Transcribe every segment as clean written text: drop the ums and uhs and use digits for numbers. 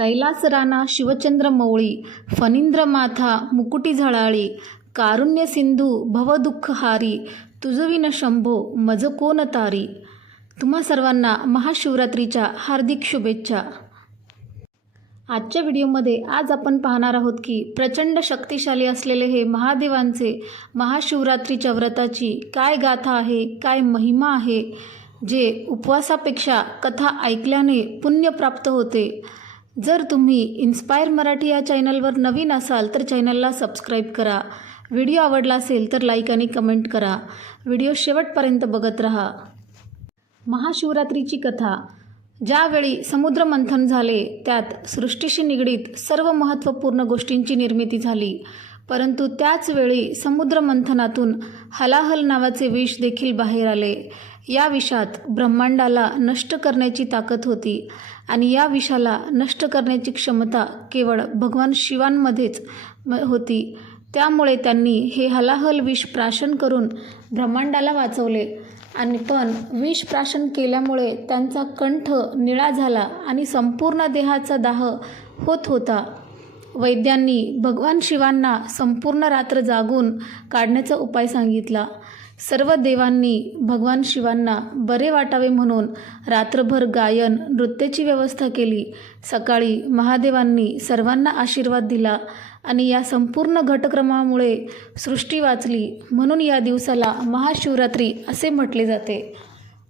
कैलास राणा शिवचंद्र मौळी, फणींद्र माथा मुकुटी झळाळी, कारुण्य सिंधू भवदुःखहारी, तुझविन शंभो मज कोण तारी. तुम्हा सर्वांना महाशिवरात्रीच्या हार्दिक शुभेच्छा. आजच्या व्हिडिओमध्ये आज आपण पाहणार आहोत की प्रचंड शक्तिशाली असलेले हे महादेवांचे महाशिवरात्रीच्या व्रताची काय गाथा आहे, काय महिमा आहे, जे उपवासापेक्षा कथा ऐकल्याने पुण्य प्राप्त होते. जर तुम्ही इन्स्पायर मराठी या चॅनलवर नवीन असाल तर चॅनलला सबस्क्राईब करा. व्हिडिओ आवडला असेल तर लाईक आणि कमेंट करा. व्हिडिओ शेवटपर्यंत बघत राहा. महाशिवरात्रीची कथा. ज्यावेळी समुद्रमंथन झाले त्यात सृष्टीशी निगडीत सर्व महत्त्वपूर्ण गोष्टींची निर्मिती झाली, परंतु त्याच वेळी समुद्रमंथनातून हलाहल नावाचे विष देखील बाहेर आले. या विषात ब्रह्मांडाला नष्ट करण्याची ताकद होती आणि या विषाला नष्ट करण्याची क्षमता केवळ भगवान शिवांमध्येच होती. त्यामुळे त्यांनी हे हलाहल विष प्राशन करून ब्रह्मांडाला वाचवले. आणि पण विष प्राशन केल्यामुळे त्यांचा कंठ निळा झाला आणि संपूर्ण देहाचा दाह होत होता. वैद्यांनी भगवान शिवांना संपूर्ण रात्र जागून काढण्याचा उपाय सांगितला. सर्व देवांनी भगवान शिवांना बरे वाटावे म्हणून रात्रभर गायन नृत्याची व्यवस्था केली. सकाळी महादेवांनी सर्वांना आशीर्वाद दिला आणि या संपूर्ण घटक्रमामुळे सृष्टी वाचली. म्हणून या दिवसाला महाशिवरात्री असे म्हटले जाते.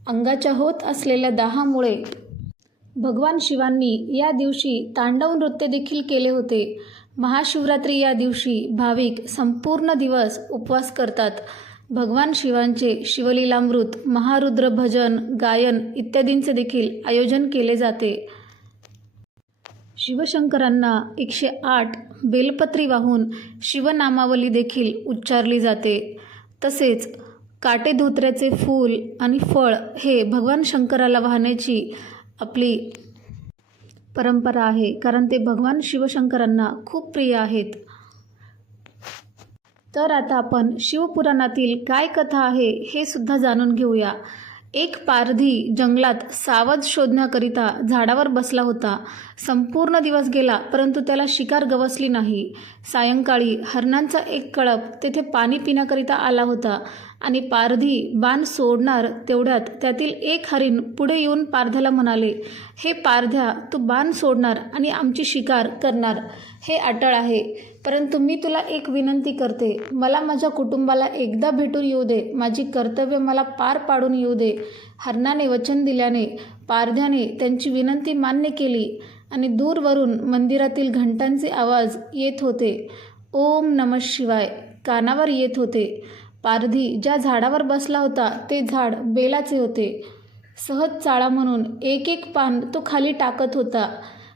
अंगाच्या होत असलेल्या दाहामुळे भगवान शिवांनी या दिवशी तांडव नृत्य देखील केले होते. महाशिवरात्री या दिवशी भाविक संपूर्ण दिवस उपवास करतात. भगवान शिवांचे शिवलीलामृत, महारुद्र भजन, गायन इत्यादींचे देखील आयोजन केले जाते. शिवशंकरांना 108 बेलपत्री वाहून शिवनामावली देखील उच्चारली जाते. तसेच काटेधोत्र्याचे फूल आणि फळ हे भगवान शंकराला वाहण्याची आपली परंपरा आहे, कारण ते भगवान शिवशंकरांना खूप प्रिय आहेत. तर आता आपण शिवपुराणातील काय कथा आहे हे सुद्धा जाणून घेऊया. एक पारधी जंगलात सावज शोधण्याकरिता झाडावर बसला होता. संपूर्ण दिवस गेला परंतु त्याला शिकार गवसली नाही. सायंकाळी हरणांचा एक कळप तेथे पाणी पिण्याकरिता आला होता आणि पारधी बाण सोडणार तेवढ्यात त्यातील एक हरिण पुढे येऊन पारध्याला म्हणाले, हे पारध्या, तू बाण सोडणार आणि आमची शिकार करणार हे अटळ आहे, परंतु मी तुला एक विनंती करते. मला माझ्या कुटुंबाला एकदा भेटून येऊ दे. माझी कर्तव्य मला पार पाडून येऊ दे. हरणाने वचन दिल्याने पारध्याने त्यांची विनंती मान्य केली आणि दूरवरून मंदिरातील घंटांचे आवाज येत होते. ओम नमः शिवाय कानावर येत होते. पारधी ज्या झाडावर बसला होता ते झाड बेलाचे होते. सहज चाळा म्हणून एक एक पान तो खाली टाकत होता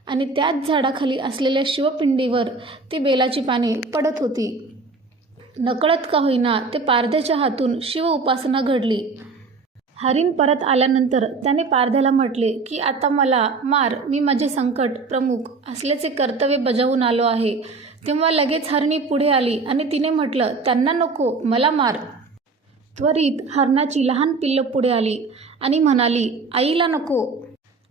आणि त्याच झाडाखाली असलेल्या शिवपिंडीवर ती बेलाची पाने पडत होती. नकळत का होईना ते पारध्याच्या हातून शिव उपासना घडली. हरिण परत आल्यानंतर त्याने पारध्याला म्हटले की आता मला मार, मी माझे संकट प्रमुख असल्याचे कर्तव्य बजावून आलो आहे. तेव्हा लगेच हरणी पुढे आली आणि तिने म्हटलं, त्यांना नको, मला मार. त्वरित हरणाची लहान पिल्लं पुढे आली आणि म्हणाली, आईला नको,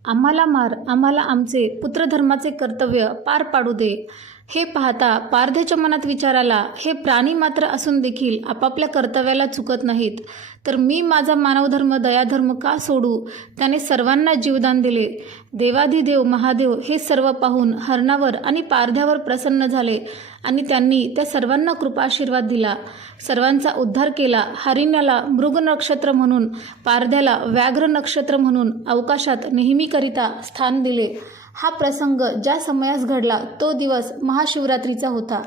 आम्हाला मार, आम्हाला आमचे पुत्रधर्माचे कर्तव्य पार पाडू दे. हे पाहता पारध्याच्या मनात विचार आला, हे प्राणी मात्र असून देखील आपापल्या कर्तव्याला चुकत नाहीत, तर मी माझा मानवधर्म दयाधर्म का सोडू. त्याने सर्वांना जीवदान दिले. देवाधिदेव महादेव हे सर्व पाहून हरणावर आणि पारध्यावर प्रसन्न झाले आणि त्यांनी त्या सर्वांना कृपाशीर्वाद दिला. सर्वांचा उद्धार केला. हरिणाला मृग नक्षत्र म्हणून, पारध्याला व्याघ्र नक्षत्र म्हणून अवकाशात नेहमीकरिता स्थान दिले. हा प्रसंग ज्या समयास घडला तो दिवस महाशिवरात्रीचा होता.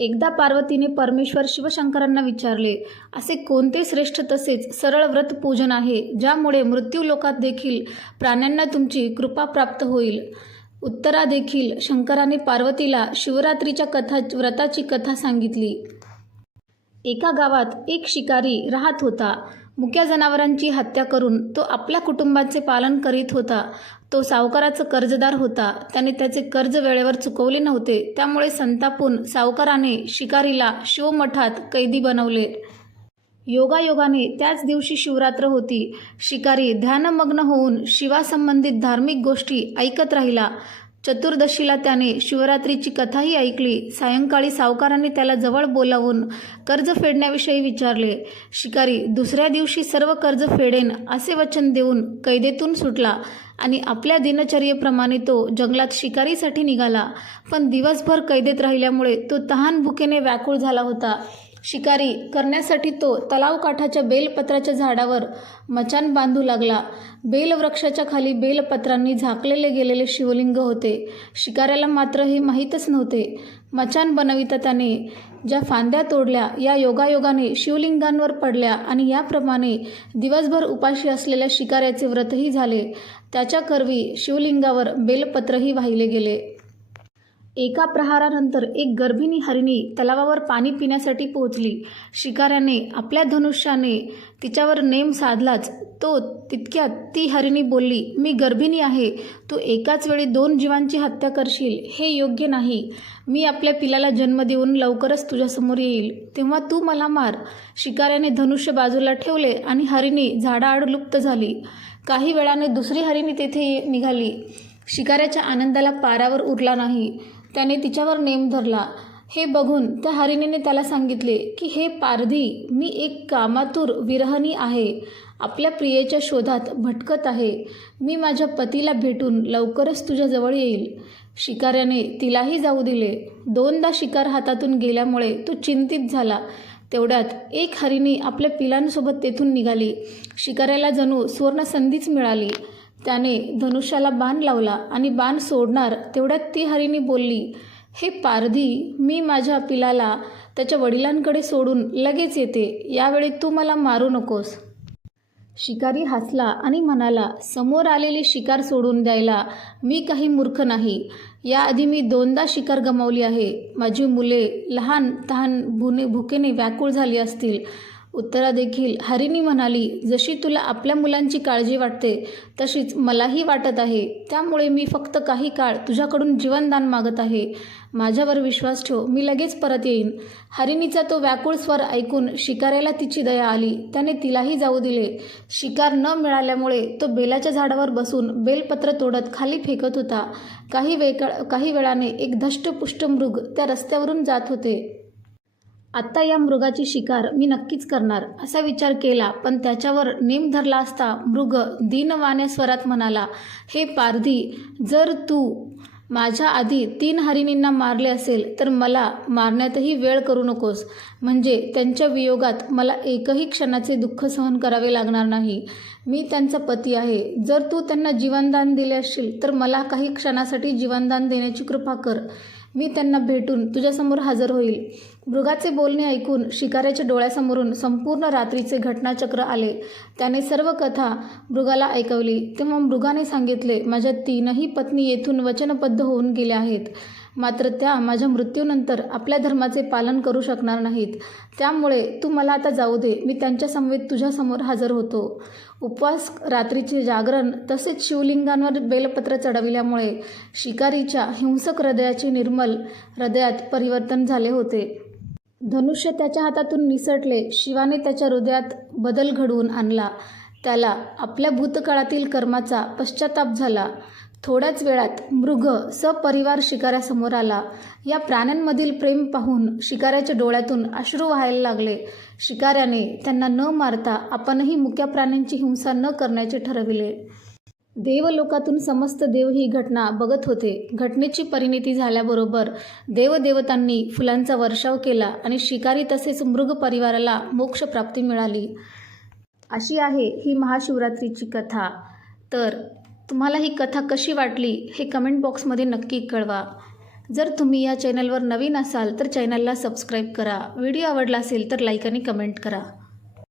एकदा पार्वतीने परमेश्वर शिवशंकरांना विचारले, असे कोणते श्रेष्ठ तसेच सरळ व्रत पूजन आहे ज्यामुळे मृत्यूलोकात देखील प्राण्यांना तुमची कृपा प्राप्त होईल. उत्तरा देखील शंकराने पार्वतीला शिवरात्रीच्या व्रताची कथा सांगितली. एका गावात एक शिकारी राहत होता. मुक्या जनावरांची हत्या करून तो आपल्या कुटुंबाचे पालन करीत होता. तो सावकाराचा कर्जदार होता. त्याने त्याचे कर्ज वेळेवर चुकवले नव्हते. त्यामुळे संतापून सावकाराने शिकारीला शिवमठात कैदी बनवले. योगायोगाने त्याच दिवशी शिवरात्र होती. शिकारी ध्यानमग्न होऊन शिवासंबंधित धार्मिक गोष्टी ऐकत राहिला. चतुर्दशीला त्याने शिवरात्रीची कथाही ऐकली. सायंकाळी सावकारांनी त्याला जवळ बोलावून कर्ज फेडण्याविषयी विचारले. शिकारी दुसऱ्या दिवशी सर्व कर्ज फेडेन असे वचन देऊन कैदेतून सुटला आणि आपल्या दिनचर्येप्रमाणे तो जंगलात शिकारीसाठी निघाला. पण दिवसभर कैदेत राहिल्यामुळे तो तहान भुकेने व्याकुळ झाला होता. शिकारी करण्यासाठी तो तलावकाठाच्या बेलपत्राच्या झाडावर मचाण बांधू लागला. बेलवृक्षाच्या खाली बेलपत्रांनी झाकलेले गेलेले शिवलिंग होते. शिकाऱ्याला मात्र हे माहीतच नव्हते. मचाण बनविता त्याने ज्या फांद्या तोडल्या या योगायोगाने शिवलिंगांवर पडल्या आणि याप्रमाणे दिवसभर उपाशी असलेल्या शिकाऱ्याचे व्रतही झाले. त्याच्या करवी शिवलिंगावर बेलपत्रही वाहिले गेले. एका प्रहारानंतर एक गर्भिणी हरिणी तलावावर पाणी पिण्यासाठी पोहोचली. शिकाऱ्याने आपल्या धनुष्याने तिच्यावर नेम साधलाच. तो तितक्यात ती हरिणी बोलली, मी गर्भिणी आहे. तू एकाच वेळी 2 जीवांची हत्या करशील हे योग्य नाही. मी आपल्या पिलाला जन्म देऊन लवकरच तुझ्यासमोर येईल, तेव्हा तू मला मार. शिकाऱ्याने धनुष्य बाजूला ठेवले आणि हरिणी झाडाआड लुप्त झाली. काही वेळाने दुसरी हरिणी तेथे निघाली. शिकाऱ्याच्या आनंदाला पारावर उरला नाही. त्याने तिच्यावर नेम धरला. हे बघून त्या हरिणीने त्याला सांगितले की हे पारधी, मी एक कामातुर विरहणी आहे. आपल्या प्रियेच्या शोधात भटकत आहे. मी माझ्या पतीला भेटून लवकरच तुझ्याजवळ येईल. शिकाऱ्याने तिलाही जाऊ दिले. 2दा शिकार हातातून गेल्यामुळे तो चिंतित झाला. तेवढ्यात एक हरिणी आपल्या पिलांसोबत तेथून निघाली. शिकाऱ्याला जणू सुवर्णसंधीच मिळाली. त्याने धनुष्याला बाण लावला आणि बाण सोडणार तेवढ्यात ती हरिणी बोलली, हे पारधी, मी माझ्या पिलाला त्याच्या वडिलांकडे सोडून लगेच येते. यावेळी तू मला मारू नकोस. शिकारी हसला आणि म्हणाला, समोर आलेली शिकार सोडून द्यायला मी काही मूर्ख नाही. याआधी मी 2दा शिकार गमावली आहे. माझी मुले लहान तहान भुकेने व्याकुळ झाली असतील. उत्तरादेखील हरिणी म्हणाली, जशी तुला आपल्या मुलांची काळजी वाटते तशीच मलाही वाटत आहे. त्यामुळे मी फक्त काही काळ तुझ्याकडून जीवनदान मागत आहे. माझ्यावर विश्वास ठेव, मी लगेच परत येईन. हरिणीचा तो व्याकुळ स्वर ऐकून शिकाऱ्याला तिची दया आली. त्याने तिलाही जाऊ दिले. शिकार न मिळाल्यामुळे तो बेलाच्या झाडावर बसून बेलपत्र तोडत खाली फेकत होता. काही वेळाने एक धष्टपुष्ट मृग त्या रस्त्यावरून जात होते. आत्ता या मृगाची शिकार मी नक्कीच करणार असा विचार केला. पण त्याच्यावर नेम धरला असता मृग दीनवाण्या स्वरात म्हणाला, हे पारधी, जर तू माझ्या आधी 3 हरिणींना मारले असेल तर मला मारण्यातही वेळ करू नकोस. म्हणजे त्यांच्या वियोगात मला एकही क्षणाचे दुःख सहन करावे लागणार नाही. मी त्यांचा पती आहे. जर तू त्यांना जीवनदान दिले असशील तर मला काही क्षणासाठी जीवनदान देण्याची कृपा कर. मी त्यांना भेटून तुझ्यासमोर हजर होईल. मृगाचे बोलणे ऐकून शिकाऱ्याच्या डोळ्यासमोरून संपूर्ण रात्रीचे घटनाचक्र आले. त्याने सर्व कथा मृगाला ऐकवली. तेव्हा मृगाने सांगितले, माझ्या 3ही पत्नी येथून वचनबद्ध होऊन गेल्या आहेत. मात्र त्या माझ्या मृत्यूनंतर आपल्या धर्माचे पालन करू शकणार नाहीत. त्यामुळे तू मला आता जाऊ दे. मी त्यांच्या समवेत तुझ्यासमोर हजर होतो. उपवास, रात्रीचे जागरण तसेच शिवलिंगांवर बेलपत्र चढविल्यामुळे शिकारीच्या हिंसक हृदयाचे निर्मल हृदयात परिवर्तन झाले होते. धनुष्य त्याच्या हातातून निसटले. शिवाने त्याच्या हृदयात बदल घडवून आणला. त्याला आपल्या भूतकाळातील कर्माचा पश्चाताप झाला. थोड्याच वेळात मृग सपरिवार शिकाऱ्यासमोर आला. या प्राण्यांमधील प्रेम पाहून शिकाऱ्याच्या डोळ्यातून अश्रू व्हायला लागले. शिकाऱ्याने त्यांना न मारता आपणही मुक्या प्राण्यांची हिंसा न करण्याचे ठरविले. देवलोकातून समस्त देव ही घटना बघत होते. घटनेची परिणती झाल्याबरोबर देवदेवतांनी फुलांचा वर्षाव केला आणि शिकारी तसेच मृग परिवाराला मोक्षप्राप्ती मिळाली. अशी आहे ही महाशिवरात्रीची कथा. तर तुम्हाला ही कथा कशी वाटली हे कमेंट बॉक्समध्ये नक्की कळवा. जर तुम्ही या चॅनलवर नवीन असाल तर चॅनलला सबस्क्राईब करा. व्हिडिओ आवडला असेल तर लाईक आणि कमेंट करा.